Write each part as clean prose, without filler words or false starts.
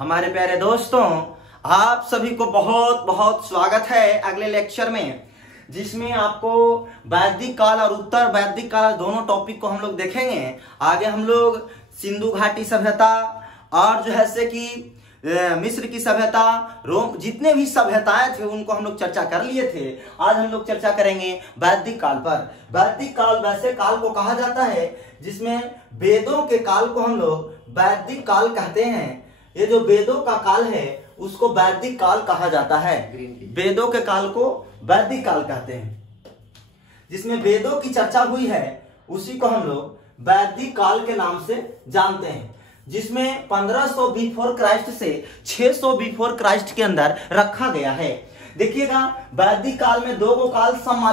हमारे प्यारे दोस्तों, आप सभी को बहुत बहुत स्वागत है अगले लेक्चर में, जिसमें आपको वैदिक काल और उत्तर वैदिक काल दोनों टॉपिक को हम लोग देखेंगे। आगे हम लोग सिंधु घाटी सभ्यता और जो है से कि मिस्र की सभ्यता, रोम, जितने भी सभ्यताएं थे उनको हम लोग चर्चा कर लिए थे। आज हम लोग चर्चा करेंगे वैदिक काल पर। वैदिक काल वैसे काल को कहा जाता है जिसमें वेदों के काल को हम लोग वैदिक काल कहते हैं। ये जो वेदों का काल है उसको वैदिक काल कहा जाता है। वेदों के काल को वैदिक काल कहते हैं। जिसमें वेदों की चर्चा हुई है उसी को हम लोग वैदिक काल के नाम से जानते हैं। जिसमें 1500 बिफोर क्राइस्ट से 600 बिफोर क्राइस्ट के अंदर रखा गया है। देखिएगा, वैदिक काल में दो काल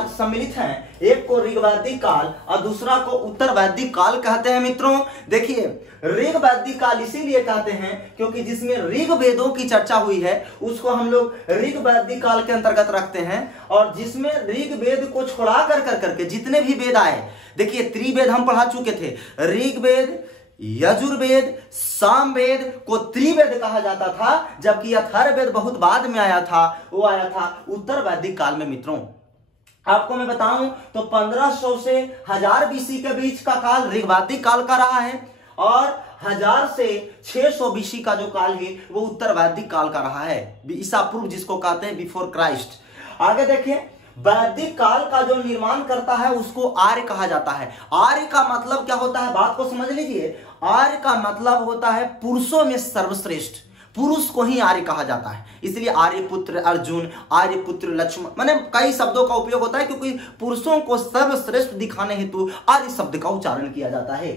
सम्मिलित हैं। एक को ऋग वैदिक काल और दूसरा को उत्तर वैदिक काल कहते हैं। मित्रों देखिए, ऋग वैदिक काल इसीलिए कहते हैं क्योंकि जिसमें ऋग वेदों की चर्चा हुई है उसको हम लोग ऋग वैदिक काल के अंतर्गत रखते हैं। और जिसमें ऋग वेद को छोड़ा कर करके जितने भी वेद आए, देखिए त्रिवेद हम पढ़ा चुके थे। ऋग वेद, यजुर्वेद, सामवेद को त्रिवेद कहा जाता था, जबकि अथर्ववेद बहुत बाद में आया था। वो आया था उत्तर वैदिक काल में। मित्रों आपको मैं बताऊं तो 1500 से 1000 बीसी के बीच का काल ऋग्वैदिक काल का रहा है और 1000 से 600 बीसी का जो काल है वो उत्तर वैदिक काल का रहा है, ईसा पूर्व, जिसको कहते हैं बिफोर क्राइस्ट। आगे देखिए, वैदिक काल का जो निर्माण करता है उसको आर्य कहा जाता है। आर्य का मतलब क्या होता है, बात को समझ लीजिए। आर्य का मतलब होता है पुरुषों में सर्वश्रेष्ठ। पुरुष को ही आर्य कहा जाता है, इसलिए आर्यपुत्र अर्जुन, आर्यपुत्र लक्ष्मण, माने कई शब्दों का उपयोग होता है क्योंकि पुरुषों को सर्वश्रेष्ठ दिखाने हेतु आर्य शब्द का उच्चारण किया जाता है।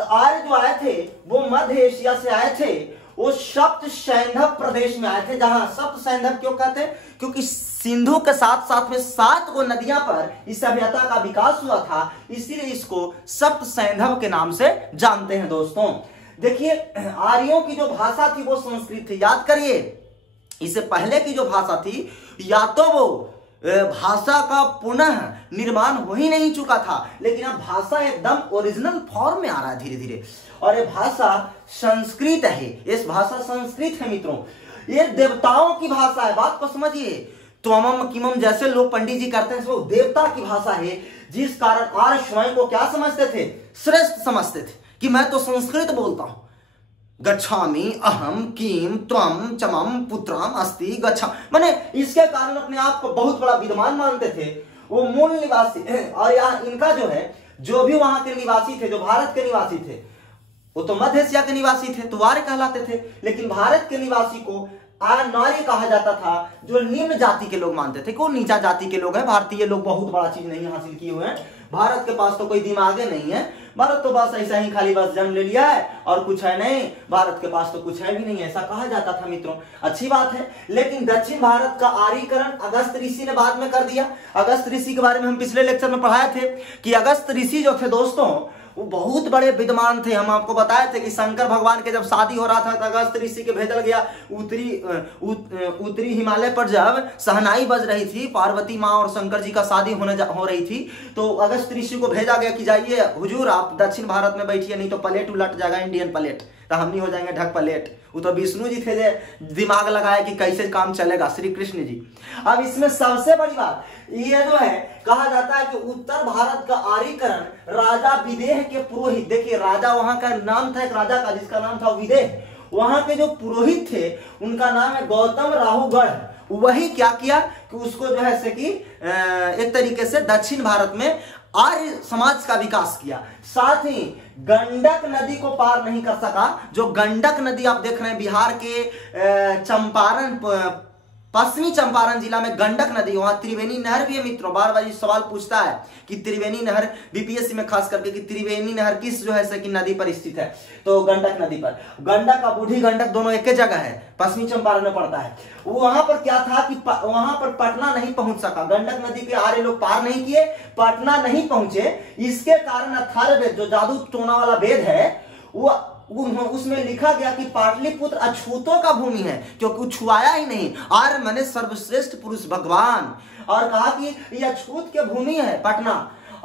आर्य जो आए थे वो मध्य एशिया से आए थे। वो सप्त सैंधव प्रदेश में आए थे। जहां सप्त सैंधव क्यों कहते हैं, क्योंकि सिंधु के साथ साथ में 7 को नदियां पर इस सभ्यता का विकास हुआ था, इसीलिए इसको सप्त सैंधव के नाम से जानते हैं। दोस्तों देखिए, आर्यों की जो भाषा थी वो संस्कृत थी। याद करिए, इससे पहले की जो भाषा थी या तो वो भाषा का पुनः निर्माण हो ही नहीं चुका था, लेकिन अब भाषा एकदम ओरिजिनल फॉर्म में आ रहा है धीरे धीरे। और ये भाषा संस्कृत है। इस भाषा संस्कृत है मित्रों। ये देवताओं की भाषा है। बात को समझिए, त्वमम किमम जैसे लोग पंडित जी करते हैं, वो देवता की भाषा है। जिस कारण आर्य स्वयं को क्या समझते थे, श्रेष्ठ समझते थे कि मैं तो संस्कृत बोलता हूं। गच्छामि अहम किम त्वम चमम पुत्रम अस्ति गच्छा, माने इसके कारण अपने आप को बहुत बड़ा विद्वान मानते थे। वो मूल निवासी, और यहाँ इनका जो है, जो भी वहां के निवासी थे, जो भारत के निवासी थे, वो तो मध्य एशिया के निवासी थे तो आर्य कहलाते थे। लेकिन भारत के निवासी को आर्य कहा जाता था, जो निम्न जाति के लोग मानते थे कि वो नीचा जाति के लोग हैं। भारतीय लोग बहुत बड़ा चीज नहीं हासिल किए हुए हैं। भारत के पास तो कोई दिमाग नहीं है। भारत तो बस ऐसा ही खाली बस जन्म ले लिया है और कुछ है नहीं। भारत के पास तो कुछ है भी नहीं, ऐसा कहा जाता था। मित्रों अच्छी बात है, लेकिन दक्षिण भारत का आर्यीकरण अगस्त ऋषि ने बाद में कर दिया। अगस्त ऋषि के बारे में हम पिछले लेक्चर में पढ़ाए थे कि अगस्त ऋषि जो थे दोस्तों वो बहुत बड़े विद्वान थे। हम आपको बताए थे कि शंकर भगवान के जब शादी हो रहा था तो अगस्त ऋषि के भेजल गया। उत्तरी हिमालय पर जब सहनाई बज रही थी, पार्वती माँ और शंकर जी का शादी हो रही थी, तो अगस्त ऋषि को भेजा गया कि जाइए हुजूर आप दक्षिण भारत में बैठिए, नहीं तो प्लेट उलट जाएगा, इंडियन प्लेट, तो हम नहीं हो जाएंगे ढक प्लेट। वो तो विष्णु जी थे जो दिमाग लगाए कि कैसे काम चलेगा, श्री कृष्ण जी। अब इसमें सबसे बड़ी बात ये जो है, कहा जाता है कि उत्तर भारत का आर्यीकरण राजा विदेह के पुरोहित, देखिए राजा वहां का नाम था एक राजा का जिसका नाम था विदेह। वहां के जो पुरोहित थे उनका नाम है गौतम राहुगढ़। वही क्या किया कि उसको जो है से कि एक तरीके से दक्षिण भारत में आर्य समाज का विकास किया। साथ ही गंडक नदी को पार नहीं कर सका। जो गंडक नदी आप देख रहे हैं बिहार के चंपारण, पश्चिमी चंपारण जिला में गंडक नदी, वहां त्रिवेणी नहर भी है। मित्रों बार बार सवाल पूछता है कि त्रिवेणी नहर, बीपीएससी में खास करके, कि त्रिवेणी नहर किस जो है से कि नदी पर स्थित है, तो गंडक नदी पर। गंडक और बूढ़ी गंडक दोनों एक ही जगह है, पश्चिमी चंपारण में पड़ता है। वहां पर क्या था कि वहां पर पटना नहीं पहुंच सका। गंडक नदी के आर्य लोग पार नहीं किए, पटना नहीं पहुंचे। इसके कारण अथर्ववेद जो जादू टोना वाला वेद है वो उसमें लिखा गया कि पाटलिपुत्र अछूतों का भूमि है, क्योंकि छुआया ही नहीं। आर्य माने सर्वश्रेष्ठ पुरुष भगवान, और कहा कि यह अछूत के भूमि है पटना।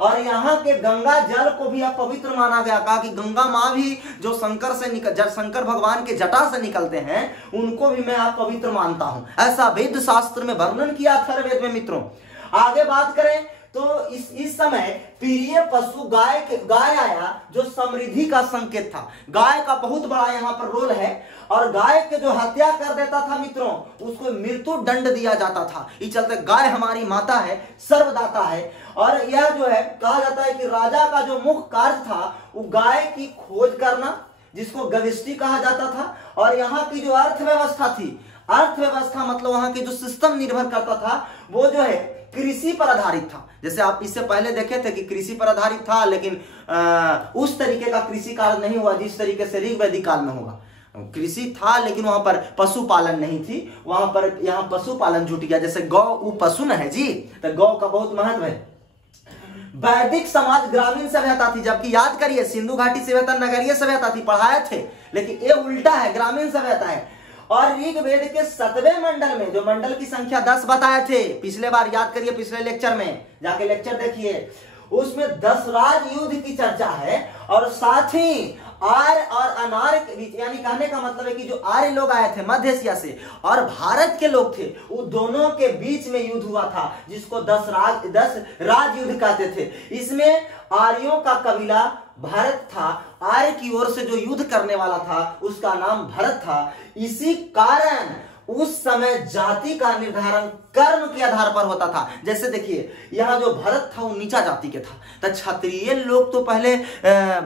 और यहाँ के गंगा जल को भी अब पवित्र माना गया। कहा कि गंगा माँ भी जो शंकर भगवान के जटा से निकलते हैं, उनको भी मैं आप पवित्र मानता हूं। ऐसा वेद शास्त्र में वर्णन किया अथर्ववेद में मित्रों। आगे बात करें तो इस समय प्रिय पशु गाय आया, जो समृद्धि का संकेत था। गाय का बहुत बड़ा यहाँ पर रोल है, और गाय के जो हत्या कर देता था मित्रों, उसको मृत्यु दंड दिया जाता था। इस चलते गाय हमारी माता है, सर्वदाता है। और यह जो है कहा जाता है कि राजा का जो मुख्य कार्य था वो गाय की खोज करना, जिसको गविष्टि कहा जाता था। और यहाँ की जो अर्थव्यवस्था थी, अर्थव्यवस्था मतलब वहां के जो सिस्टम निर्भर करता था, वो जो है कृषि पर आधारित था। जैसे आप इससे पहले देखे थे कि कृषि पर आधारित था, लेकिन उस तरीके का कृषि कार्य नहीं हुआ जिस तरीके से ऋग्वैदिक काल में होगा। कृषि था लेकिन वहां पर पशुपालन नहीं थी, वहां पर यहाँ पशुपालन जुट गया। जैसे गौ वो पशु न है जी, तो गौ का बहुत महत्व है। वैदिक समाज ग्रामीण सभ्यता थी, जबकि याद करिए सिंधु घाटी सभ्यता नगरीय सभ्यता थी, पढ़ाए थे, लेकिन ये उल्टा है, ग्रामीण सभ्यता है। और ऋग्वेद के 7वें मंडल में, जो मंडल की संख्या 10 बताए थे पिछले बार, याद करिए पिछले लेक्चर में जाके लेक्चर देखिए, उसमें 10 राज युद्ध की चर्चा है। और साथ ही आर्य और अनार्य के बीच, यानी कहने का मतलब है कि जो आर्य लोग आए थे मध्य एशिया से और भारत के लोग थे, वो दोनों के बीच में युद्ध हुआ था, जिसको 10 राज युद्ध कहते थे। इसमें आर्यों का कबीला भरत था, आर्य की ओर से जो युद्ध करने वाला था उसका नाम भरत था। इसी कारण उस समय जाति का निर्धारण कर्म के आधार पर होता था। जैसे देखिए यहाँ जो भरत था वो नीचा जाति के था, तो क्षत्रिय लोग तो पहले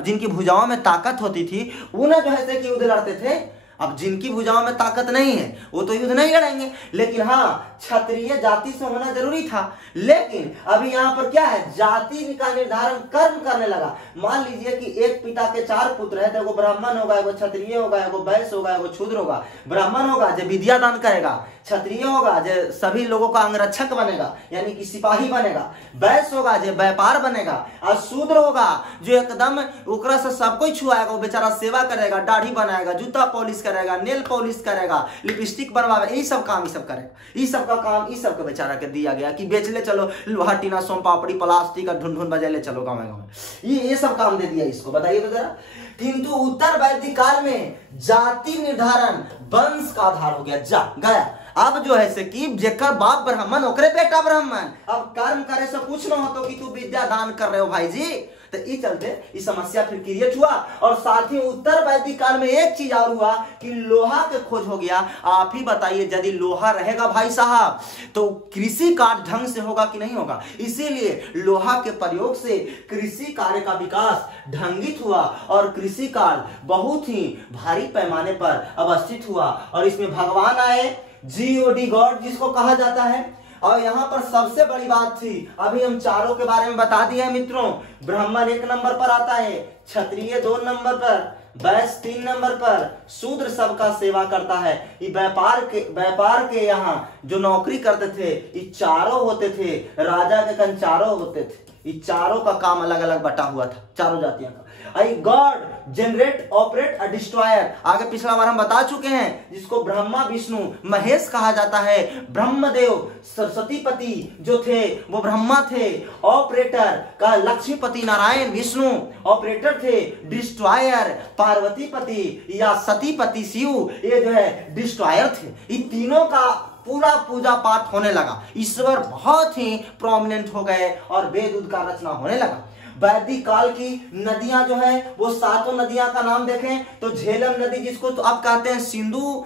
जिनकी भुजाओं में ताकत होती थी वो ना जो है कि युद्ध लड़ते थे। अब जिनकी भुजाओं में ताकत नहीं है वो तो युद्ध नहीं लड़ेंगे, लेकिन हाँ क्षत्रिय जाति से होना जरूरी था। लेकिन अभी यहाँ पर क्या है, जाति का निर्धारण कर्म करने लगा। मान लीजिए कि एक पिता के 4 पुत्र है, तो एगो ब्राह्मण होगा, एगो क्षत्रिय होगा, एगो वैश्य होगा, एगो शूद्र होगा। ब्राह्मण होगा जो विद्या दान करेगा, क्षत्रिय होगा जो सभी लोगों का अंगरक्षक बनेगा यानी कि सिपाही बनेगा, वैश्य होगा जो व्यापार बनेगा, और शूद्र होगा जो एकदम ओकरा से सब कोई छुआएगा, वो बेचारा सेवा करेगा, दाढ़ी बनाएगा, जूता पॉलिश करेगा, नेल पॉलिश करेगा, लिपस्टिक बनवाएगा, यही सब काम ये सब करेगा। ये सब का काम ये सब का बेचारा के दिया गया कि बेच ले चलो, लोहा टीना सोम पापड़ी प्लास्टिक का ढूंढ बजा ले चलो गाँव में। ये सब काम दे दिया इसको, बताइए तो जरा। किंतु उत्तर वैदिक काल में जाति निर्धारण वंश का आधार हो गया अब जो है से कि जेकर बाप ब्राह्मण ओकरे बेटा ब्राह्मण। अब कर्म करे से कुछ न हो तो कि तू विद्या दान कर रहे हो भाई जी, तो इस चलते ये समस्या फिर क्रिएट हुआ। और साथ ही उत्तर वैदिक काल में एक चीज और हुआ कि लोहा के खोज हो गया। आप ही बताइए यदि लोहा रहेगा भाई साहब तो कृषि कार्य ढंग से होगा कि नहीं होगा। इसीलिए लोहा के प्रयोग से कृषि कार्य का विकास ढंगित हुआ और कृषि कार्य बहुत ही भारी पैमाने पर अवस्थित हुआ। और इसमें भगवान आए, जीओडी गॉड जिसको कहा जाता है। और यहाँ पर सबसे बड़ी बात थी, अभी हम चारों के बारे में बता दिए हैं मित्रों। ब्राह्मण 1 नंबर पर आता है, क्षत्रिय 2 नंबर पर, वैश्य 3 नंबर पर, शूद्र सबका सेवा करता है। ये व्यापार के यहाँ जो नौकरी करते थे ये चारों होते थे, राजा के कन चारों होते थे। ये चारों का काम अलग अलग बटा हुआ था, चारों जातियों का। आई गॉड जनरेट ऑपरेट डिस्ट्रॉयर, आगे पिछला बार हम बता चुके हैं, जिसको ब्रह्मा विष्णु महेश कहा जाता है। ब्रह्मदेव सरस्वतीपति जो थे वो ब्रह्मा थे, ऑपरेटर का लक्ष्मीपति नारायण विष्णु ऑपरेटर थे, डिस्ट्रॉयर पार्वतीपति या सतीपति शिव ये जो है डिस्ट्रॉयर थे। इन तीनों का पूरा पूजा पाठ होने लगा, ईश्वर बहुत ही प्रोमिनेंट हो गए और वेद उद का रचना होने लगा। वैदिक काल की नदियां जो है वो 7 नदियां का नाम देखें तो झेलम नदी जिसको तो अब कहते हैं सिंधु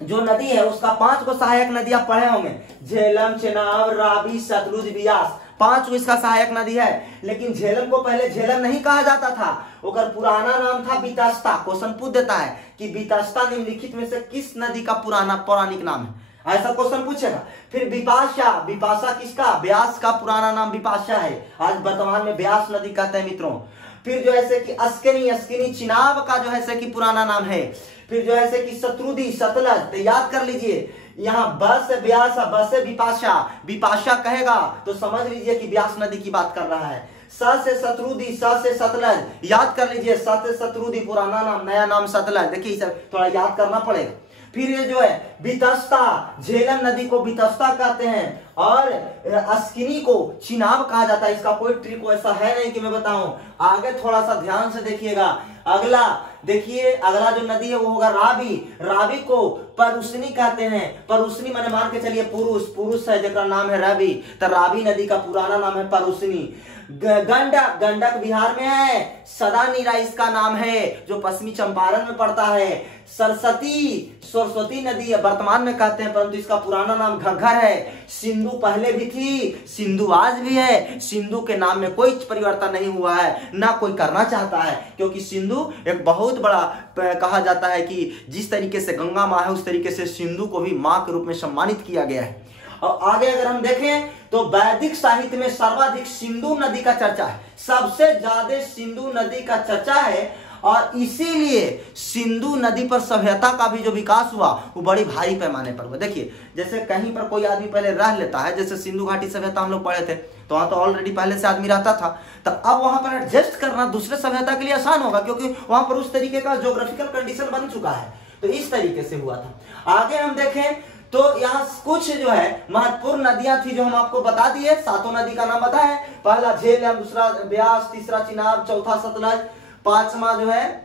जो नदी है उसका 5 को सहायक नदियां पढ़े होंगे, झेलम, चेनाब, रावी, सतलुज, बियास, 5 इसका सहायक नदी है। लेकिन झेलम को पहले झेलम नहीं कहा जाता था, ओकर पुराना नाम था बीतस्ता। क्वेश्चन पूछ देता है कि बीतस्ता निम्नलिखित में से किस नदी का पौराणिक नाम है, ऐसा क्वेश्चन पूछेगा। फिर विपाशा किसका, व्यास का पुराना नाम विपाशा है, आज वर्तमान में व्यास नदी कहते हैं मित्रों। फिर जो ऐसे कि अस्किनी चिनाब का जो है कि पुराना नाम है। फिर जो ऐसे कि शत्रुदी, सतलज, तो याद कर लीजिए यहाँ बस व्यास, बस विपाशा कहेगा तो समझ लीजिए कि व्यास नदी की बात कर रहा है। स से शत्रुदी, स से सतलज, याद कर लीजिए, स से शत्रुदी पुराना नाम, नया नाम सतलज। देखिए सब थोड़ा याद करना पड़ेगा। फिर ये जो है वितस्ता, झेलम नदी को वितस्ता कहते हैं, और अस्किनी को चिनाब कहा जाता है। इसका कोई ट्रिक वैसा है नहीं कि मैं बताऊं, आगे थोड़ा सा ध्यान से देखिएगा। अगला देखिए, अगला जो नदी है वो होगा रावी। रावी को परुसनी कहते हैं। परुसनी माने मान के चलिए पुरुष है जिसका नाम है रावी, तो रावी नदी का पुराना नाम है परुसनी। गंडक, गंडक बिहार में है, सदा नीरा इसका नाम है जो पश्चिमी चंपारण में पड़ता है। सरस्वती, सरस्वती नदी है, वर्तमान में कहते हैं परंतु इसका पुराना नाम घग्घर है। सिंधु पहले भी थी, सिंधु आज भी है। सिंधु के नाम में कोई परिवर्तन नहीं हुआ है, ना कोई करना चाहता है, क्योंकि सिंधु एक बहुत बड़ा कहा जाता है कि जिस तरीके से गंगा माँ है उस तरीके से सिंधु को भी माँ के रूप में सम्मानित किया गया है। और आगे अगर हम देखें तो वैदिक साहित्य में सर्वाधिक सिंधु नदी का चर्चा है, सबसे ज्यादा सिंधु नदी का चर्चा है। और इसीलिए सिंधु नदी पर सभ्यता का भी जो विकास हुआ वो बड़ी भारी पैमाने पर हुआ। देखिए, जैसे कहीं पर कोई आदमी पहले रह लेता है, जैसे सिंधु घाटी सभ्यता हम लोग पढ़े थे, तो वहां तो ऑलरेडी पहले से आदमी रहता था, तो अब वहां पर एडजस्ट करना दूसरे सभ्यता के लिए आसान होगा, क्योंकि वहां पर उस तरीके का ज्योग्राफिकल कंडीशन बन चुका है। तो इस तरीके से हुआ था। आगे हम देखें तो यहाँ कुछ जो है महत्वपूर्ण नदियां थी जो हम आपको बता दिए। सातों नदी का नाम बताए, पहला झेलम, दूसरा ब्यास, तीसरा चिनाब, चौथा सतलज, पांचवा जो है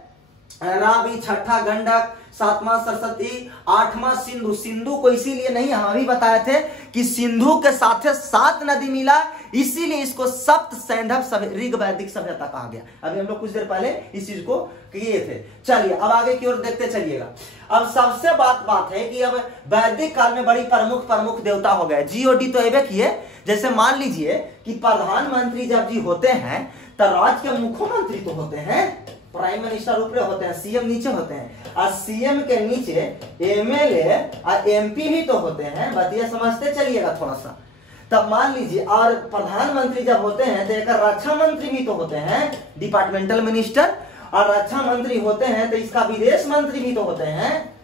रावी, छठा गंडक, सातवां सरस्वती, आठवां सिंधु। सिंधु को इसीलिए नहीं, हम अभी बताए थे कि सिंधु के साथ 7 नदी मिला, इसीलिए इसको सप्त सैंधव ऋग वैदिक सभ्यता कहा गया। अभी हम लोग कुछ देर पहले इस चीज को किए थे। चलिए अब आगे की ओर देखते चलिएगा। अब सबसे बात है कि अब वैदिक काल में बड़ी प्रमुख देवता हो गए। जीओडी तो एवे किए, जैसे मान लीजिए कि प्रधानमंत्री जब जी होते हैं तो राज्य के मुख्यमंत्री तो होते हैं, प्राइम मिनिस्टर ऊपर होते हैं, सीएम नीचे होते हैं, और सीएम के नीचे एमएलए और एमपी भी तो होते हैं। बतिया समझते चलिएगा थोड़ा सा। तब मान लीजिए, और प्रधानमंत्री जब होते हैं तो एक रक्षा मंत्री भी तो होते हैं, डिपार्टमेंटल मिनिस्टर, और रक्षा मंत्री होते हैं तो इसका विदेश मंत्री भी तो होते हैं।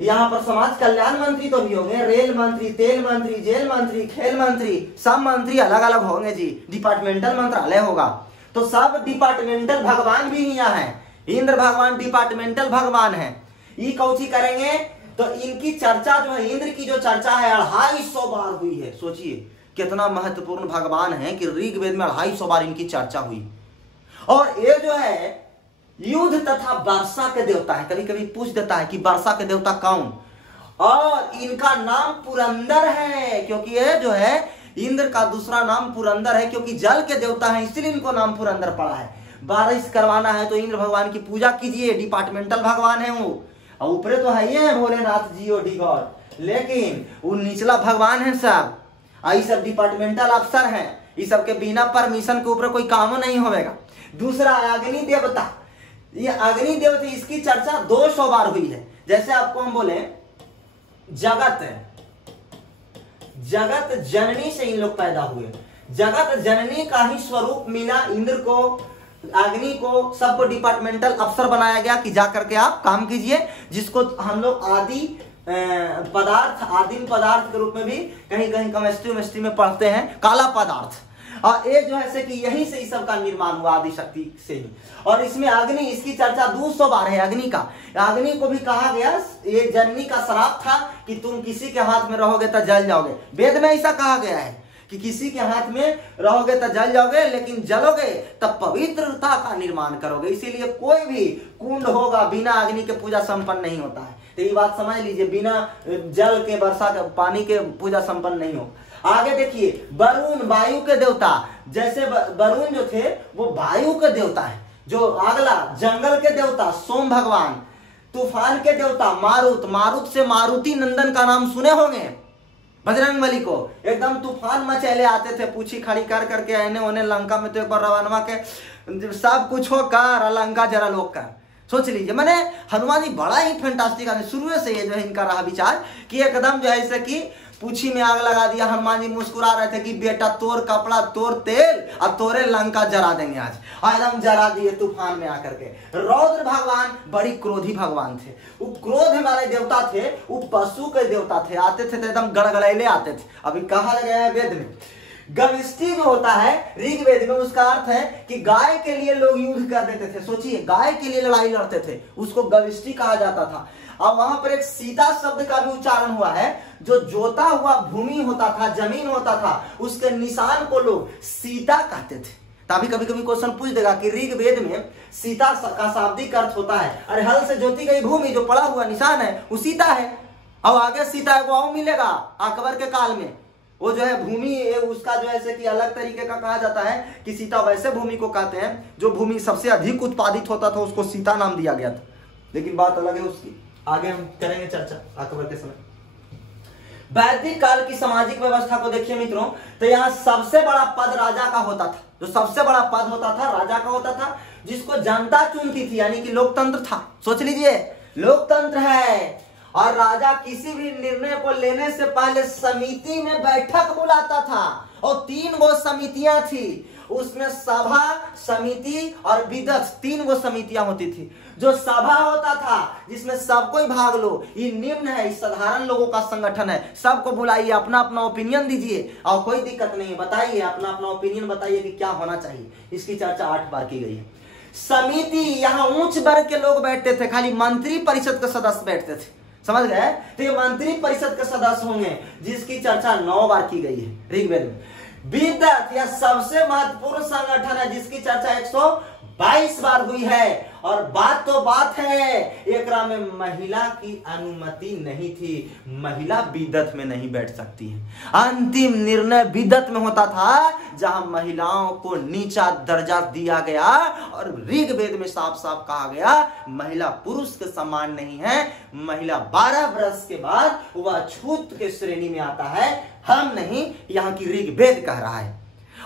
यहाँ पर समाज कल्याण मंत्री तो भी होंगे, रेल मंत्री, तेल मंत्री, जेल मंत्री, खेल मंत्री, सब मंत्री अलग अलग होंगे जी, डिपार्टमेंटल मंत्रालय होगा। तो सब डिपार्टमेंटल भगवान भी यहाँ है। इंद्र भगवान डिपार्टमेंटल भगवान है। ये कौची करेंगे तो इनकी चर्चा जो है, इंद्र की जो चर्चा है 250 बार हुई है। सोचिए कितना महत्वपूर्ण भगवान है कि ऋग्वेद में 250 बार इनकी चर्चा हुई। और ये जो है युद्ध तथा वर्षा के देवता है। कभी कभी पूछ देता है कि वर्षा के देवता कौन, और इनका नाम पुरंदर है, क्योंकि ये जो है इंद्र का दूसरा नाम पुरंदर है, क्योंकि जल के देवता है इसलिए इनको नाम पुरंदर पड़ा है। बारिश करवाना है तो इंद्र भगवान की पूजा कीजिए, डिपार्टमेंटल भगवान है वो। और ऊपरे तो है ये Bholenath ji O D God, लेकिन वो निचला भगवान है सब। ये सब डिपार्टमेंटल अफसर हैं, इस सब के बिना परमिशन के ऊपर कोई काम नहीं होगा। दूसरा अग्नि देवता, ये अग्नि देवता, इसकी चर्चा 200 बार हुई है। जैसे आपको हम बोले जगत जननी से इन लोग पैदा हुए, जगत जननी का ही स्वरूप मिला इंद्र को, अग्नि को, सबको डिपार्टमेंटल अफसर बनाया गया कि जाकर के आप काम कीजिए, जिसको हम लोग आदिम पदार्थ के रूप में भी कहीं कहीं केमिस्ट्री में पढ़ते हैं, काला पदार्थ। और ये जो है कि यहीं से इस सब का निर्माण हुआ, आदि शक्ति से ही। और इसमें अग्नि, इसकी चर्चा 200 बार है अग्नि का। अग्नि को भी कहा गया, ये जननी का श्राप था कि तुम किसी के हाथ में रहोगे तो जल जाओगे। वेद में ऐसा कहा गया है कि किसी के हाथ में रहोगे तो जल जाओगे, लेकिन जलोगे तब पवित्रता का निर्माण करोगे। इसीलिए कोई भी कुंड होगा बिना अग्नि के पूजा संपन्न नहीं होता है। तो ये बात समझ लीजिए, बिना जल के, वर्षा के, पानी के पूजा संपन्न नहीं हो। आगे देखिए वरुण, वायु के देवता। जैसे वरुण जो थे वो वायु के देवता है। जो अगला जंगल के देवता सोम भगवान, तूफान के देवता मारुत। मारुत से मारुति नंदन का नाम सुने होंगे, बजरंगबली को एकदम तूफान मचैले आते थे, पूछी खड़ी कर करके आने होने लंका में। तो एक बार रवानवा के सब कुछ हो कर लंका जरा लोग कर, सोच लीजिए। मैंने हनुमान जी बड़ा ही फैंटास्टिक आदमी, शुरू से ये जो है इनका रहा विचार कि एकदम जो है ऐसे कि पूछी में आग लगा दिया। हनुमान जी मुस्कुरा रहे थे कि बेटा तोर कपड़ा, तोर तेल और तोरे लंका जरा देंगे आज। एकदम जरा दिए तूफान में आकर के। रौद्र भगवान बड़ी क्रोधी भगवान थे, वो क्रोध वाले देवता थे, वो पशु के देवता थे। आते थे तो एकदम गड़गड़ैले आते थे। अभी कहा गया है वेद में गविष्टि जो होता है ऋग्वेद में, उसका अर्थ है कि गाय के लिए लोग युद्ध कर देते थे। सोचिए गाय के लिए लड़ाई लड़ते थे, उसको गविष्टि कहा जाता था। और वहां पर एक सीता शब्द का भी उच्चारण हुआ है। जो जोता हुआ भूमि होता था, जमीन होता था, उसके निशान को लोग सीता कहते थे। तभी कभी कभी क्वेश्चन पूछ देगा कि ऋग्वेद में सीता का शाब्दिक अर्थ होता है, अरे हल से जोती गई भूमि, जो पड़ा हुआ निशान है वो सीता है। अब आगे सीता को और मिलेगा अकबर के काल में, वो जो है भूमि उसका जो है कि अलग तरीके का कहा जाता है कि सीता वैसे भूमि को कहते हैं जो भूमि सबसे अधिक उत्पादित होता था, उसको सीता नाम दिया गया था। लेकिन बात अलग है उसकी, आगे हम करेंगे चर्चा अकबर के समय। वैदिक काल की सामाजिक व्यवस्था को देखिए मित्रों, तो यहाँ सबसे बड़ा पद राजा का होता था। जो सबसे बड़ा पद होता था राजा का होता था, जिसको जनता चुनती थी, यानी कि लोकतंत्र था। सोच लीजिए लोकतंत्र है, और राजा किसी भी निर्णय को लेने से पहले समिति में बैठक बुलाता था, और 3 गो समितियां थी उसमें, सभा, समिति और विदथ, 3 गो समितियां होती थी। जो सभा होता था जिसमें सब कोई भाग लो, ये निम्न है, साधारण लोगों का संगठन है, सबको बुलाइए, अपना अपना ओपिनियन दीजिए और कोई दिक्कत नहीं है, बताइए अपना अपना ओपिनियन बताइए कि क्या होना चाहिए। इसकी चर्चा 8 बार की गई है। समिति, यहाँ उच्च वर्ग के लोग बैठते थे, खाली मंत्री परिषद के सदस्य बैठते थे, समझ गए। तो ये मंत्री परिषद के सदस्य होंगे, जिसकी चर्चा 9 बार की गई है ऋग्वेद में। विदथ यह सबसे महत्वपूर्ण संगठन है, जिसकी चर्चा 122 बार हुई है। और बात तो बात है, एक में महिला की अनुमति नहीं थी, महिला विदथ में नहीं बैठ सकती है। अंतिम निर्णय विदथ में होता था, जहां महिलाओं को नीचा दर्जा दिया गया, और ऋग्वेद में साफ साफ कहा गया महिला पुरुष के समान नहीं है। महिला 12 वर्ष के बाद वह छूत के श्रेणी में आता है, हम नहीं, यहाँ की ऋग्वेद कह रहा है।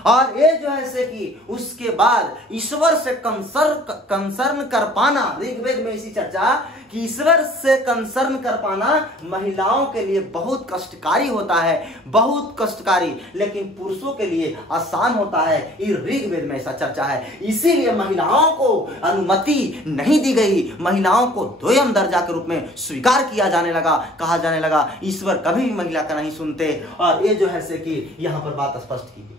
और ये जो है से कि उसके बाद ईश्वर से कंसर्न कर पाना, ऋग्वेद में इसी चर्चा कि ईश्वर से कंसर्न कर पाना महिलाओं के लिए बहुत कष्टकारी होता है, बहुत कष्टकारी, लेकिन पुरुषों के लिए आसान होता है। ये ऋग्वेद में ऐसा चर्चा है। इसीलिए महिलाओं को अनुमति नहीं दी गई, महिलाओं को द्वयम दर्जा के रूप में स्वीकार किया जाने लगा, कहा जाने लगा ईश्वर कभी भी महिला का नहीं सुनते। और ये जो है से कि यहाँ पर बात स्पष्ट की गई।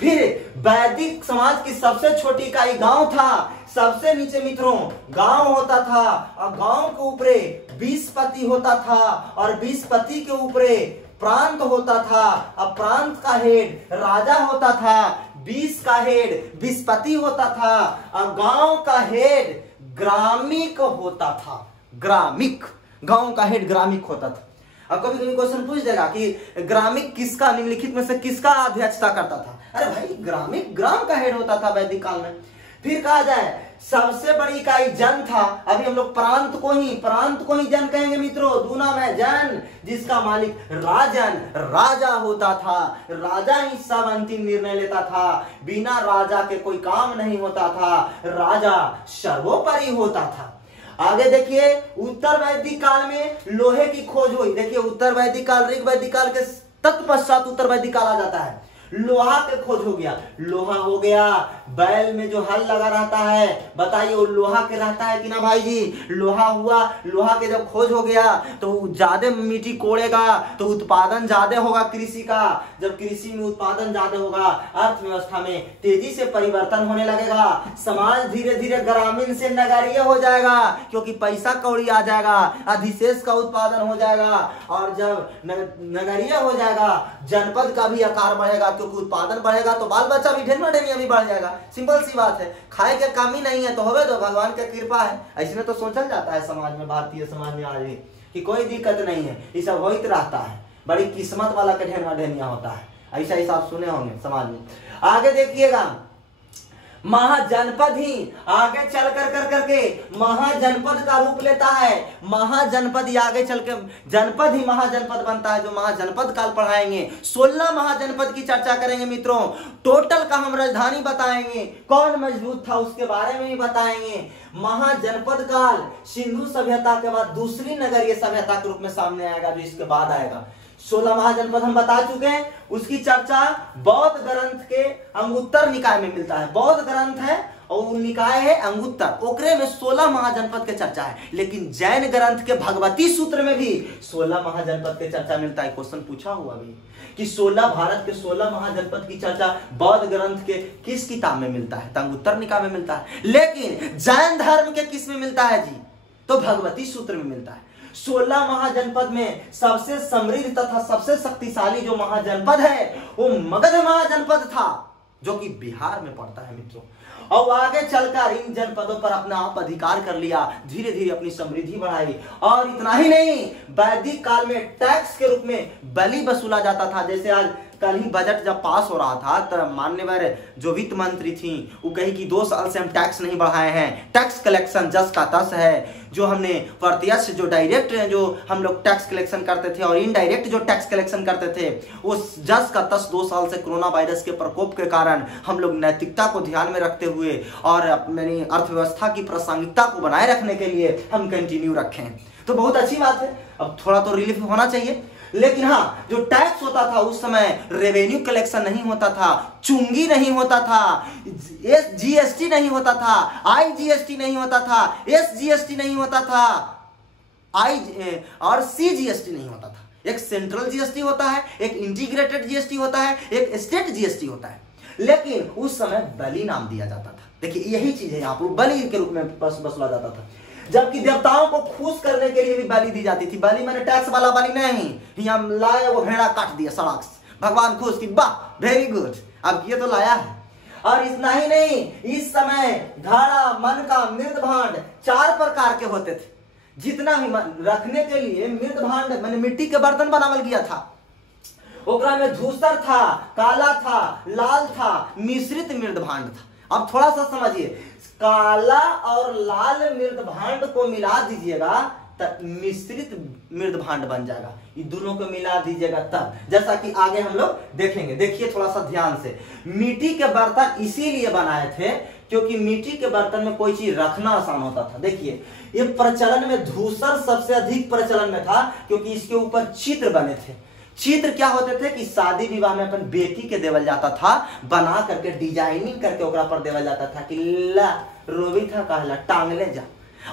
फिर वैदिक समाज की सबसे छोटी इकाई गांव था। सबसे नीचे मित्रों गांव होता था, और गांव के ऊपरे 20 पति होता था, और 20 पति के ऊपरे प्रांत होता था, और प्रांत का हेड राजा होता था। 20 का हेड 20 पति होता था, और गांव का हेड ग्रामिक होता था। ग्रामिक, गांव का हेड ग्रामिक होता था। अब कभी कभी क्वेश्चन पूछ देगा कि ग्रामिक किसका, निम्नलिखित में से किसका अध्यक्षता करता था? अरे भाई ग्रामिक ग्राम का हेड होता था वैदिक काल में। फिर कहा जाए सबसे बड़ी इकाई जन था। अभी हम लोग प्रांत को ही जन कहेंगे मित्रों, दूना में जन, जिसका मालिक राजन, राजा होता था। राजा ही सब अंतिम निर्णय लेता था, बिना राजा के कोई काम नहीं होता था, राजा सर्वोपरि होता था। आगे देखिए उत्तर वैदिक काल में लोहे की खोज हुई। देखिए उत्तर वैदिक काल, ऋग वैदिक काल के तत्पश्चात उत्तर वैदिक काल आ जाता है। लोहा के खोज हो गया, लोहा हो गया। बैल में जो हल लगा रहता है, बताइए वो लोहा के रहता है कि ना भाई जी? लोहा हुआ, लोहा के जब खोज हो गया तो ज्यादा मिट्टी कोड़ेगा तो उत्पादन ज्यादा होगा कृषि का। जब कृषि में उत्पादन ज्यादा होगा, अर्थव्यवस्था में तेजी से परिवर्तन होने लगेगा। समाज धीरे धीरे ग्रामीण से नगरीय हो जाएगा, क्योंकि पैसा कौड़ी आ जाएगा, अधिशेष का उत्पादन हो जाएगा। और जब नगरीय हो जाएगा, जनपद का भी आकार बढ़ेगा, क्योंकि उत्पादन बढ़ेगा तो बाल बच्चा भी ढेर ढेरिया भी बढ़ जाएगा। सिंपल सी बात है, खाए के कमी नहीं है तो होवे तो भगवान की कृपा है। ऐसे तो सोचल जाता है समाज में, भारतीय समाज में आज भी, कि कोई दिक्कत नहीं है, ये सब होते रहता है, बड़ी किस्मत वाला के ढेर ढेरिया होता है। ऐसा ही आप सुने होंगे समाज में। आगे देखिएगा महाजनपद ही आगे चल कर करके महाजनपद का रूप लेता है। महाजनपद ही आगे चल के जनपद ही महाजनपद बनता है, जो महाजनपद काल पढ़ाएंगे। 16 महाजनपद की चर्चा करेंगे मित्रों। टोटल का हम राजधानी बताएंगे, कौन मजबूत था उसके बारे में भी बताएंगे। महाजनपद काल सिंधु सभ्यता के बाद दूसरी नगरीय सभ्यता के रूप में सामने आएगा, जो इसके बाद आएगा। 16 महाजनपद हम बता चुके हैं। उसकी चर्चा बौद्ध ग्रंथ के अंगुत्तर निकाय में मिलता है। बौद्ध ग्रंथ है और निकाय है अंगुत्तर, ओकरे में 16 महाजनपद के चर्चा है। लेकिन जैन ग्रंथ के भगवती सूत्र में भी 16 महाजनपद के चर्चा मिलता है। क्वेश्चन पूछा हुआ भी कि 16 भारत के 16 महाजनपद की चर्चा बौद्ध ग्रंथ के किस किताब में मिलता है? अंगुत्तर निकाय में मिलता है। लेकिन जैन धर्म के किस में मिलता है जी? तो भगवती सूत्र में मिलता है। 16 महाजनपद में सबसे समृद्ध तथा सबसे शक्तिशाली जो महाजनपद है वो मगध महाजनपद था, जो कि बिहार में पड़ता है मित्रों। और आगे चलकर इन जनपदों पर अपना आप अधिकार कर लिया, धीरे धीरे अपनी समृद्धि बढ़ाई। और इतना ही नहीं, वैदिक काल में टैक्स के रूप में बलि वसूला जाता था। जैसे आज कल ही बजट जब पास हो रहा था तब मान्यवर जो वित्त मंत्री थी वो कही कि 2 साल से हम टैक्स नहीं बढ़ाए हैं, टैक्स कलेक्शन जस का तस है। जो हमने प्रत्यक्ष जो डायरेक्ट जो हम लोग टैक्स कलेक्शन करते थे और इनडायरेक्ट जो टैक्स कलेक्शन करते थे वो जस का तस 2 साल से कोरोना वायरस के प्रकोप के कारण हम लोग नैतिकता को ध्यान में रखते हुए और अपनी अर्थव्यवस्था की प्रासंगिकता को बनाए रखने के लिए हम कंटिन्यू रखें। तो बहुत अच्छी बात है, अब थोड़ा तो रिलीफ होना चाहिए। लेकिन हाँ, जो टैक्स होता था उस समय रेवेन्यू कलेक्शन नहीं होता था, चुंगी नहीं होता था, जीएसटी नहीं होता था, आईजीएसटी नहीं होता था, एसजीएसटी नहीं होता था, और सीजीएसटी नहीं होता था। एक सेंट्रल जीएसटी होता है, एक इंटीग्रेटेड जीएसटी होता है, एक स्टेट जीएसटी होता है। लेकिन उस समय बलि नाम दिया जाता था। देखिए यही चीज है, यहाँ पर बलि के रूप में वसूला जाता था। जबकि देवताओं को खुश करने के लिए भी बलि दी जाती थी। बलि मैंने टैक्स वाला बलि नहीं, यहाँ लाए वो भेड़ा काट दिया सड़क से, भगवान खुश की वाह वेरी गुड, अब ये तो लाया है। और इतना ही नहीं, इस समय घड़ा, मनका, मृद भांड 4 प्रकार के होते थे। जितना भी रखने के लिए मृद भांड मैंने मिट्टी के बर्तन बनावल गया था, ओकरा में धूसर था, काला था, लाल था, मिश्रित मृद भांड था। अब थोड़ा सा समझिए, काला और लाल मृद भांड को मिला दीजिएगा तब मिश्रित मृद भांड बन जाएगा। ये दोनों को मिला दीजिएगा तब, जैसा कि आगे हम लोग देखेंगे। देखिए थोड़ा सा ध्यान से, मिट्टी के बर्तन इसीलिए बनाए थे क्योंकि मिट्टी के बर्तन में कोई चीज रखना आसान होता था। देखिए ये प्रचलन में धूसर सबसे अधिक प्रचलन में था क्योंकि इसके ऊपर चित्र बने थे। चित्र क्या होते थे कि शादी विवाह में अपन बेटी के देवल जाता था, बना करके डिजाइनिंग करके ओकरा पर देवल जाता था कि ला रोवी था कहला टांग ले जा।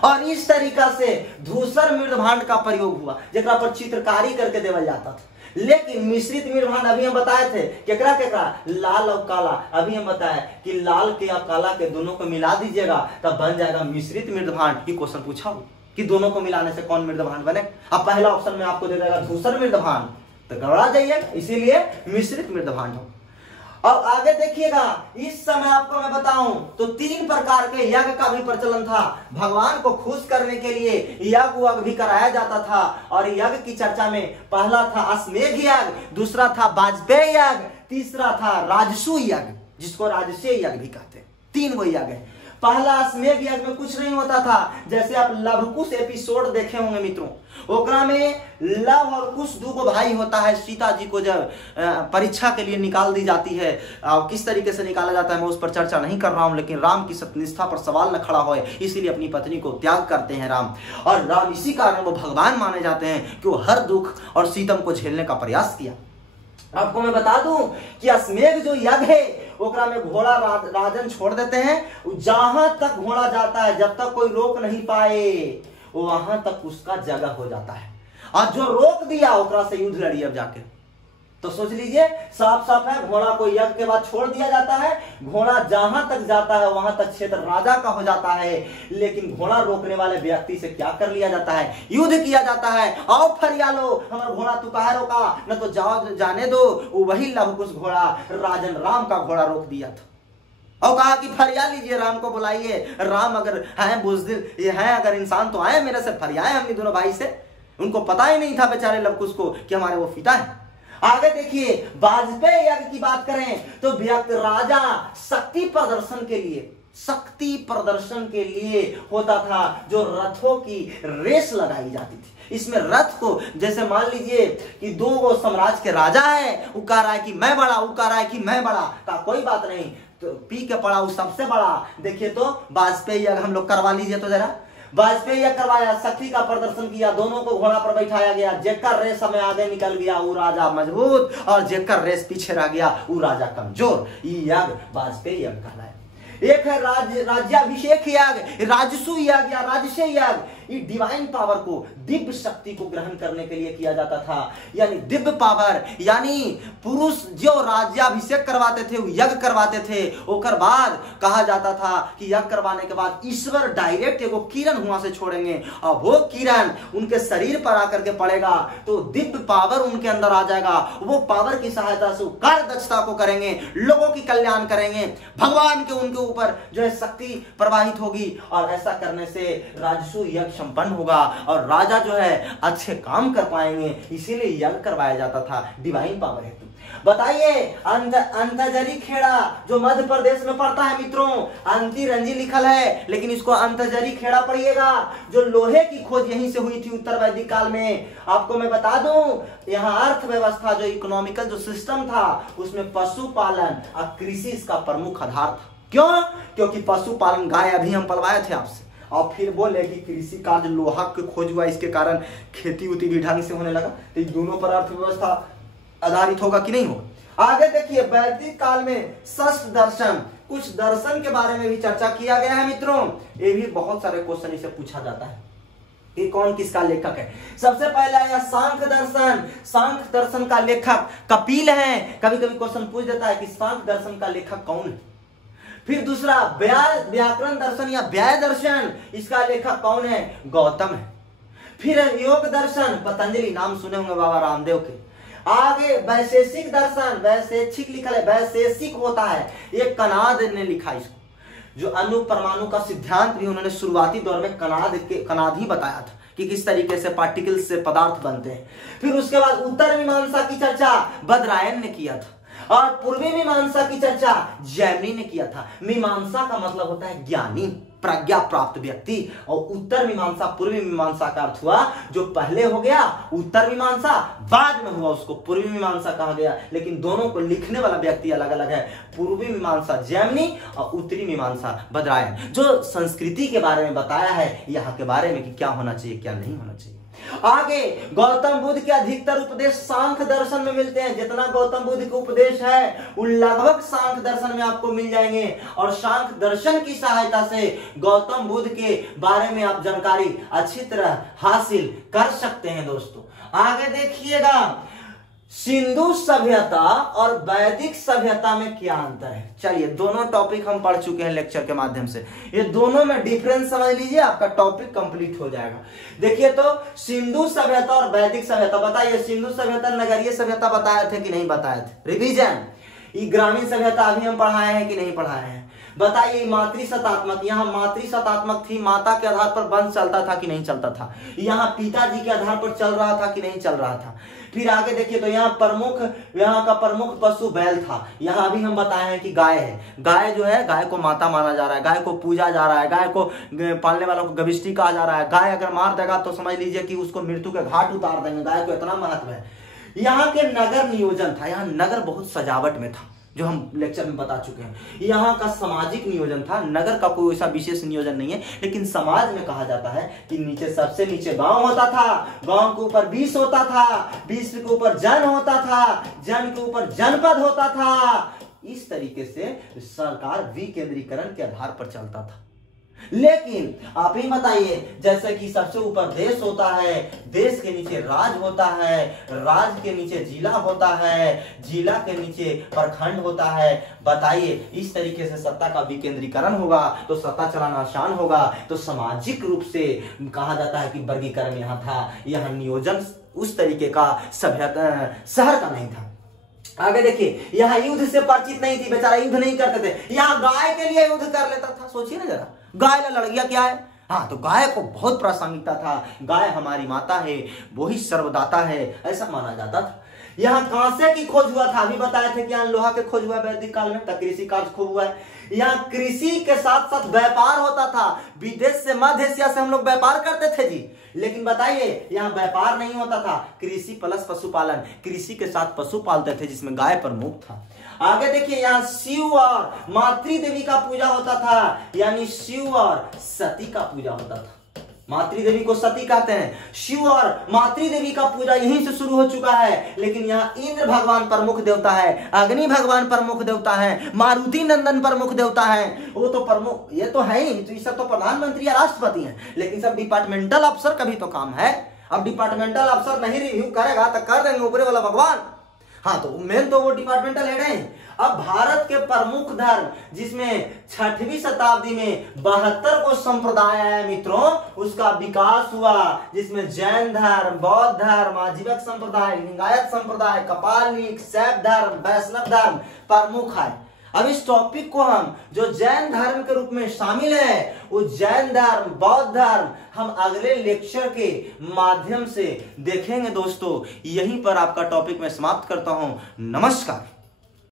और इस तरीका से धूसर मृद भांड का प्रयोग हुआ जेकरा पर चित्रकारी करके देवल जाता था। लेकिन मिश्रित मृद भांड अभी हम बताए थे केकरा केकरा, लाल और काला। अभी हम बताए कि लाल के और काला के दोनों को मिला दीजिएगा तब बन जाएगा मिश्रित मृद भांड। की क्वेश्चन पूछा हो कि दोनों को मिलाने से कौन मृद भांड बने। अब पहला ऑप्शन में आपको दे देगा धूसर मृद भांड, तो गड़बड़ा जाइएगा, इसीलिए मिश्रित मृद भांड हो। अब आगे देखिएगा, इस समय आपको मैं बताऊं तो 3 प्रकार के यज्ञ का भी प्रचलन था। भगवान को खुश करने के लिए यज्ञ भी कराया जाता था। और यज्ञ की चर्चा में पहला था अश्वमेध यज्ञ, दूसरा था वाजपेयी यज्ञ, तीसरा था राजसूय यज्ञ, जिसको राजसूय यज्ञ भी कहते हैं। 3 वो यज्ञ है। पहला अश्वमेध यज्ञ में कुछ नहीं होता था। जैसे आप लव-कुश एपिसोड देखे होंगे मित्रों, ओकरा में लव और कुश 2 भाई होता है। सीता जी को जब परीक्षा के लिए निकाल दी जाती है, किस तरीके से निकाला जाता है मैं उस पर चर्चा नहीं कर रहा हूं, लेकिन राम की सत्यनिष्ठा पर सवाल न खड़ा होए इसीलिए अपनी पत्नी को त्याग करते हैं राम। और राम इसी कारण वो भगवान माने जाते हैं कि वो हर दुख और सीतम को झेलने का प्रयास किया। आपको मैं बता दूं कि अश्वमेध जो यज्ञ है ओकरा में घोड़ा राजन छोड़ देते हैं। जहां तक घोड़ा जाता है, जब तक कोई रोक नहीं पाए वहां तक उसका जगह हो जाता है। और जो रोक दिया ओकरा से युद्ध लड़ी अब जाके। तो सोच लीजिए, साफ साफ है, घोड़ा को यज्ञ के बाद छोड़ दिया जाता है। घोड़ा जहां तक जाता है वहां तक क्षेत्र राजा का हो जाता है। लेकिन घोड़ा रोकने वाले व्यक्ति से क्या कर लिया जाता है, युद्ध किया जाता है। आओ फरिया लो, हमारा घोड़ा तू काहे रोका, न तो जाओ जाने दो। वही लव-कुश घोड़ा राजन राम का घोड़ा रोक दिया था और कहा कि फरिया लीजिए, राम को बुलाइए। राम अगर है बुज़दिल, ये है अगर इंसान तो आए मेरे से फरियाए हमने दोनों भाई से। उनको पता ही नहीं था बेचारे लव-कुश को कि हमारे वो पिता है। आगे देखिए, वाजपेयी यज्ञ की बात करें तो व्यक्ति राजा शक्ति प्रदर्शन के लिए होता था, जो रथों की रेस लगाई जाती थी। इसमें रथ को, जैसे मान लीजिए कि 2 साम्राज्य के राजा है, वो कह रहा है कि मैं बड़ा, वो कह रहा है कि मैं बड़ा, का कोई बात नहीं, तो पी के पड़ा वो सबसे बड़ा। देखिए तो वाजपेयी यज्ञ हम लोग करवा लीजिए तो जरा। वाजपेयी यज्ञ करवाया, शक्ति का प्रदर्शन किया, दोनों को घोड़ा पर बैठाया गया। जेकर रेस में आगे निकल गया वो राजा मजबूत, और जेकर रेस पीछे रह गया वो राजा कमजोर। ये यज्ञ वाजपेयी यज्ञ कहलाया। एक है राज्याभिषेक यज्ञ, राजसूय यज्ञ या राजसूय यज्ञ। ये डिवाइन पावर को, दिव्य शक्ति को ग्रहण करने के लिए किया जाता था। यानी दिव्य पावर, यानी पुरुष जो राज्याभिषेक करवाते थे, यज्ञ करवाते थे, ओकर बाद कहा जाता था कि यज्ञ करवाने के बाद ईश्वर डायरेक्ट एगो किरण हुआ से छोड़ेंगे और वो किरण उनके शरीर पर आकर के पड़ेगा तो दिव्य पावर उनके अंदर आ जाएगा। वो पावर की सहायता से कार्य दक्षता को करेंगे, लोगों की कल्याण करेंगे, भगवान के उनके ऊपर जो है शक्ति प्रवाहित होगी और ऐसा करने से राजसू यज्ञ संपन्न होगा और राजा जो है अच्छे काम कर पाएंगे। इसीलिए यज्ञ करवाया जाता था डिवाइन पावर हेतु। बताइए अंतजरी खेड़ा जो मध्य प्रदेश में पड़ता है मित्रों, अंति रंजी लिखल है लेकिन इसको अंतजरी खेड़ा पढ़िएगा। जो लोहे की खोज यहीं से हुई थी उत्तर वैदिक काल में। आपको मैं बता दूं यहाँ अर्थव्यवस्था जो इकोनॉमिकल जो सिस्टम था उसमें पशुपालन और कृषि इसका प्रमुख आधार था। क्यों? क्योंकि पशुपालन, गाय अभी हम पलवाए थे आपसे, और फिर बोले कि कृषि कार्य लोहा की खोज हुआ, इसके कारण खेती उती भी ढंग से होने लगा। तो इन दोनों पर अर्थव्यवस्था आधारित होगा कि नहीं होगा। आगे देखिए वैदिक काल में षष्ठ दर्शन, कुछ दर्शन के बारे में भी चर्चा किया गया है मित्रों। ये भी बहुत सारे क्वेश्चन इसे पूछा जाता है कि कौन किसका लेखक है। सबसे पहला है सांख्य दर्शन। सांख्य दर्शन का लेखक कपिल है। कभी कभी क्वेश्चन पूछ देता है कि सांख्य दर्शन का लेखक कौन है। फिर दूसरा व्याकरण दर्शन या व्याय दर्शन, इसका लेखक कौन है? गौतम है। फिर योग दर्शन, पतंजलि, नाम सुने होंगे बाबा रामदेव के। आगे वैशेषिक दर्शन, वैशेषिक लिखा है, वैशेषिक होता है, ये कनाद ने लिखा इसको। जो अणु परमाणु का सिद्धांत भी उन्होंने शुरुआती दौर में कनाद ही बताया था कि किस तरीके से पार्टिकल्स से पदार्थ बनते हैं। फिर उसके बाद उत्तर मीमांसा की चर्चा बदरायन ने किया था और पूर्वी मीमांसा की चर्चा जैमिनी ने किया था। मीमांसा का मतलब होता है ज्ञानी, प्रज्ञा प्राप्त व्यक्ति, और उत्तर मीमांसा पूर्वी मीमांसा का अर्थ हुआ जो पहले हो गया उत्तर मीमांसा, बाद में हुआ उसको पूर्वी मीमांसा कहा गया। लेकिन दोनों को लिखने वाला व्यक्ति अलग अलग है। पूर्वी मीमांसा जैमिनी और उत्तरी मीमांसा बदरायन। जो संस्कृति के बारे में बताया है, यहाँ के बारे में कि क्या होना चाहिए क्या नहीं होना चाहिए। आगे गौतम बुद्ध के अधिकतर उपदेश सांख्य दर्शन में मिलते हैं। जितना गौतम बुद्ध के उपदेश है वो लगभग सांख्य दर्शन में आपको मिल जाएंगे और सांख्य दर्शन की सहायता से गौतम बुद्ध के बारे में आप जानकारी अच्छी तरह हासिल कर सकते हैं दोस्तों। आगे देखिएगा सिंधु सभ्यता और वैदिक सभ्यता में क्या अंतर है। चलिए दोनों टॉपिक हम पढ़ चुके हैं लेक्चर के माध्यम से, ये दोनों में डिफरेंस समझ लीजिए, आपका टॉपिक कंप्लीट हो जाएगा। देखिए तो सिंधु सभ्यता और वैदिक सभ्यता, बताइए सिंधु सभ्यता नगरीय सभ्यता बताए थे कि नहीं बताए थे? रिवीजन। ये ग्रामीण सभ्यता अभी हम पढ़ाए हैं कि नहीं पढ़ाए हैं? बताइए मातृशतात्मक, यहाँ मातृशतात्मक थी, माता के आधार पर वंश चलता था कि नहीं चलता था? यहाँ पिताजी के आधार पर चल रहा था कि नहीं चल रहा था? फिर आगे देखिए तो यहाँ का प्रमुख पशु बैल था। यहाँ भी हम बताए हैं कि गाय है। गाय जो है, गाय को माता माना जा रहा है, गाय को पूजा जा रहा है, गाय को पालने वालों को गविष्ठी कहा जा रहा है। गाय अगर मार देगा तो समझ लीजिए कि उसको मृत्यु के घाट उतार देंगे। गाय को इतना महत्व है। यहाँ के नगर नियोजन था, यहाँ नगर बहुत सजावट में था जो हम लेक्चर में बता चुके हैं। यहाँ का सामाजिक नियोजन था, नगर का कोई ऐसा विशेष नियोजन नहीं है, लेकिन समाज में कहा जाता है कि नीचे सबसे नीचे गांव होता था, गांव के ऊपर 20 होता था, 20 के ऊपर जन होता था, जन के ऊपर जनपद होता था। इस तरीके से सरकार विकेंद्रीकरण के आधार पर चलता था। लेकिन आप ही बताइए, जैसे कि सबसे ऊपर देश होता है, देश के नीचे राज होता है, राज के नीचे जिला होता है, जिला के नीचे प्रखंड होता है। बताइए इस तरीके से सत्ता का विकेंद्रीकरण होगा तो सत्ता चलाना आसान होगा। तो सामाजिक रूप से कहा जाता है कि वर्गीकरण यहाँ था, यहाँ नियोजन उस तरीके का सभ्यता शहर का नहीं था। आगे देखिए यहाँ युद्ध से परिचित नहीं थी, बेचारा युद्ध नहीं करते थे। यहाँ गाय के लिए युद्ध कर लेता था। सोचिए ना जरा, गाय ला लड़ गया क्या है? हाँ, तो गाय को बहुत प्रासंगिकता था। गाय हमारी माता है, वो ही सर्वदाता है, ऐसा माना जाता था। यहाँ कांसे की खोज हुआ था, अभी बताए थे कि यहाँ लोहा के खोज हुआ वैदिक काल में, कृषि कार्य खूब हुआ है। यहाँ कृषि के साथ साथ व्यापार होता था। विदेश से मध्य एशिया से हम लोग व्यापार करते थे जी, लेकिन बताइए यहाँ व्यापार नहीं होता था। कृषि प्लस पशुपालन, कृषि के साथ पशु पालते थे जिसमें गाय प्रमुख था। आगे देखिए यहाँ शिव और मातृ देवी का पूजा होता था, यानी शिव और सती का पूजा होता था। मातृ देवी को सती कहते हैं। शिव और मातृ देवी का पूजा यहीं से शुरू हो चुका है, लेकिन यहाँ इंद्र भगवान प्रमुख देवता है, अग्नि भगवान प्रमुख देवता है, मारुति नंदन प्रमुख देवता है। वो तो प्रमुख ये तो है ही, तो ये सब तो प्रधानमंत्री या राष्ट्रपति हैं, लेकिन सब डिपार्टमेंटल अफसर का भी तो काम है। अब डिपार्टमेंटल अफसर नहीं रिव्यू करेगा तो कर देंगे ऊपरे वाला भगवान। हाँ, तो मेन तो वो डिपार्टमेंटल हेड है। अब भारत के प्रमुख धर्म, जिसमें 6वीं शताब्दी में 72 को संप्रदाय आया मित्रों, उसका विकास हुआ, जिसमें जैन धर्म, बौद्ध धर्म, आजीवक संप्रदाय, लिंगायत संप्रदाय, कपालिक, शैव धर्म, वैष्णव धर्म प्रमुख है। अब इस टॉपिक को हम जो जैन धर्म के रूप में शामिल है, वो जैन धर्म, बौद्ध धर्म हम अगले लेक्चर के माध्यम से देखेंगे दोस्तों। यहीं पर आपका टॉपिक मैं समाप्त करता हूं। नमस्कार।